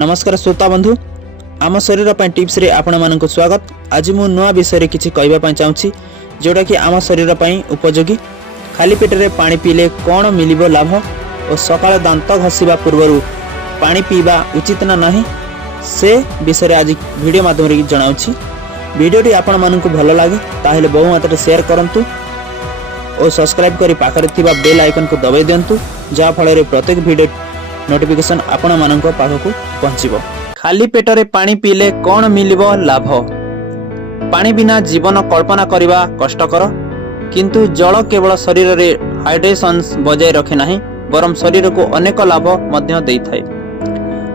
नमस्कार श्रोता बंधु, आम शरीर टिप्स रे आपण मानक स्वागत। आज मु नुआ विषय रे किछि कहबा पई चाहूछि जोटा कि आम शरीर पई उपयोगी। खाली पेट रे पानी पीले कोन मिलिबो लाभ और सकाळ दांत घसीबा पूर्वरु पानी पीबा उचित ना नहीं से विषय आज वीडियो माध्यम रे जणाउछि। वीडियोटी आपण मानक भलो लागे ताहेले बहु मात्रा शेयर करंतु और सब्सक्राइब करी पाखरे थिबा बेल आइकन को दबाई दियंतु जा फल रे प्रत्येक वीडियो नोटिफिकेशन आपण मानक पाखकु पहुंचीबो। खाली पेट रे पानी पीले कोन मिलिबो लाभ। पानी बिना जीवन कल्पना करिबा कष्टकर, किंतु जल केवल शरीर रे हाइड्रेशन बजाय रखे नहीं बरम शरीर को अनेक लाभ मध्य देई थाए।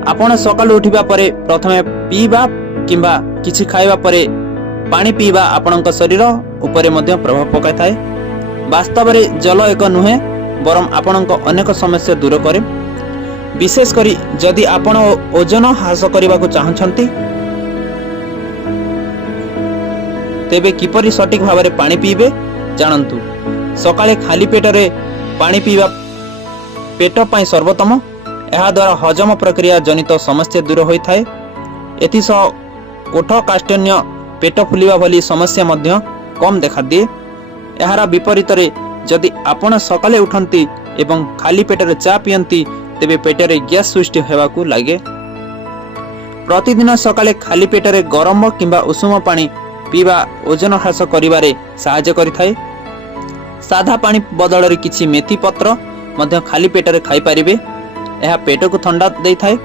आपण सकाळ उठिबा परे प्रथमे पीबा किंबा किछि खाइबा परे पानी पीबा आपणक शरीर उपरे मध्य प्रभाव पकाय थाए। वास्तव रे जल एक नुहे बरम आपणक अनेक समस्या दूर करे। विशेष करी जदि आपण ओजन ह्रास करने को चाहछंती तेबे किपरि सटीक भाव में पानी पीबे जानंतु। सकाळे खाली पेट रे पानी पीबा पेट पई सर्वोत्तम। एहा द्वारा हजम प्रक्रिया जनित समस्या दूर होई थाए। एथि सह कोष्ठकाठिन्य पेट फुलिबा भली समस्या मध्य कम देखा दिए। एहारा विपरीत रे जदि आपण सकाळे उठंती एवं खाली पेट रे चा पियंती तेबे पेटरे गैस सृष्टि हेबाकू लागे। प्रतिदिन सकाळे खाली पेटरे गरम किंबा उषुम पानी पीबा ओजन ह्रास करिबारे सहायता करिथाए। साधा पानी बदल रे किछि मेथी पत्र मध्य खाली पेटरे खाई परिबे। एहा पेट को ठंडा देई थाए।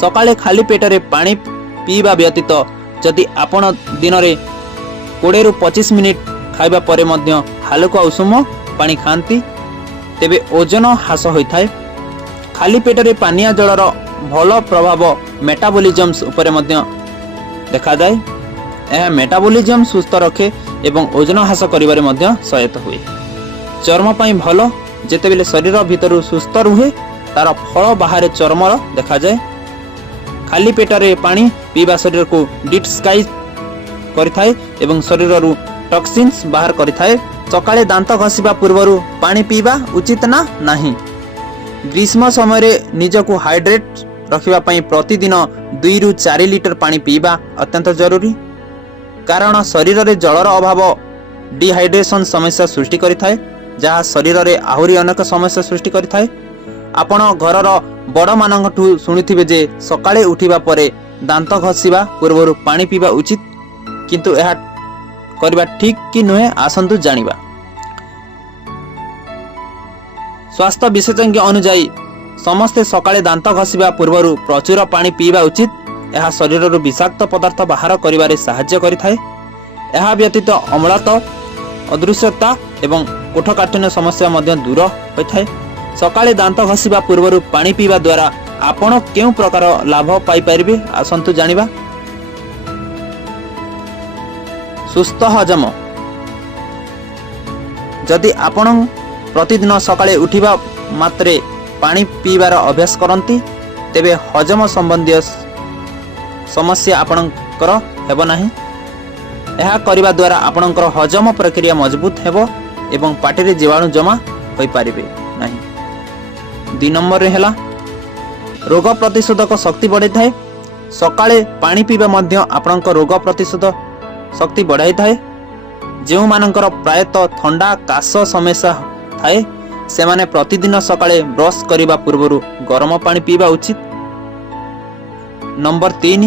सकाळे खाली पेटरे पानी पीबा व्यतीत जदि आपण दिन रे 20 रु 25 मिनिट खाइबा परे मध्य हालका उषुम पानी खांती तेबे ओजन ह्रास होई थाए। खाली पेट रे पानिया जलर भल प्रभाव मेटाबॉलिज्म उपरे मध्य देखा जाए। यह मेटाबॉलिज्म सुस्थ रखे एवं ओजन ह्रास करिबारे मध्य सहायता हुए। चर्म पई भल जेतेबेले शरीर भितर सुस्थ रुहे तार फल बाहर चर्म देखा जाए। खाली पेट रे पानी पीबा शरीर को डिटॉक्साइज करिथाए एवं शरीर रु टॉक्सिन्स बाहर करिथाए। सकाळे दांत घसीबा पूर्वरु पानी पीबा उचित ना नहीं। ग्रीष्म समय रे निजको हाइड्रेट रखिबा पई प्रतिदिन 2 रु 4 लिटर पानी पीबा अत्यंत जरूरी। कारण शरीर रे जलर अभाव डिहाइड्रेशन समस्या सृष्टि करिथाए, जहा शरीर रे आहुरी अनेक समस्या सृष्टि करिथाए। आपण घरर बड़ मानकठु सुनिथिबे जे सकाळे उठिबा परे दांत घसीबा पूर्वरु पानी पीबा उचित, किंतु एहा करबा ठीक कि नुहे आसंतु जानिबा। स्वास्थ्य विशेषज्ञ अनुसार समस्ते सकाळे दांत घसीबा पूर्वरु प्रचुर पानी पीबा उचित। यह शरीर विषाक्त पदार्थ बाहर करिबारे सहायता करिथाए। यह व्यतीत अम्लता, अदृश्यता एवं कोष्ठकाठिन्य समस्या मध्य दूर होइथाए। सकाळे दांत घसीबा पूर्वरु पानी पीबा द्वारा आपण केउ प्रकार लाभ पाई परिबे आसंतु जानिबा। सुस्थ हजम। जदि आपण प्रतिदिन सकाळे उठिबा मात्रे पानी पीबार अभ्यास करंती तेबे हजम संबंधी समस्या आपणकर हेबो नाही। एहा करिबा द्वारा आपणकर हजम प्रक्रिया मजबूत हेबो एवं पाटी रे जीवाणु जमा होई परिबे नाही। 2 नंबर रे हेला रोग प्रतिरोधक शक्ति बढ़ाई थाए। सकाळे पानी पीबा मध्य आपणकर रोग प्रतिरोधक शक्ति बढ़ाई थाए। जेउ मानकर प्रायतः ठंडा काश समस्या थाए से माने प्रतिदिन सकाळे ब्रश करिबा पूर्वरु गरम पानी पीबा उचित। नंबर 3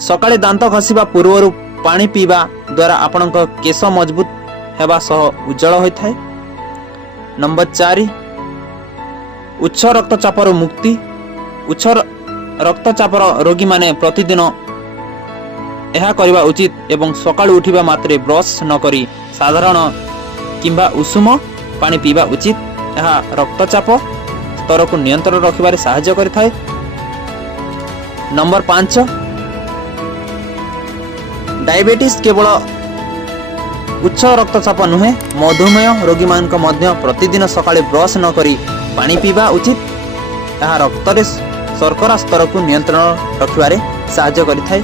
सकाळे दांत घसीबा पूर्वरु पानी पीबा द्वारा आपणक केश मजबूत हेबा सह उज्जवल होई थाए। नंबर 4 उच्च रक्तचापर मुक्ति। उच्च रक्तचापर रोगी माने प्रतिदिन एहा करिबा उचित एवं सकाळ उठिबा मात्रे ब्रश न करी साधारण किंबा उषुम पानी पीबा उचित। यह रक्तचाप स्तर को नियंत्रण रखिबारे सहायता करिथाए। नंबर 5 डायबिटीज केवल उच्च रक्तचाप नुहे मधुमेह रोगी मानक मध्य प्रतिदिन सकाळे ब्रश न करी पानी पीबा उचित। यह रक्त रे शर्करा स्तर को नियंत्रण रखिबारे सहायता करिथाए।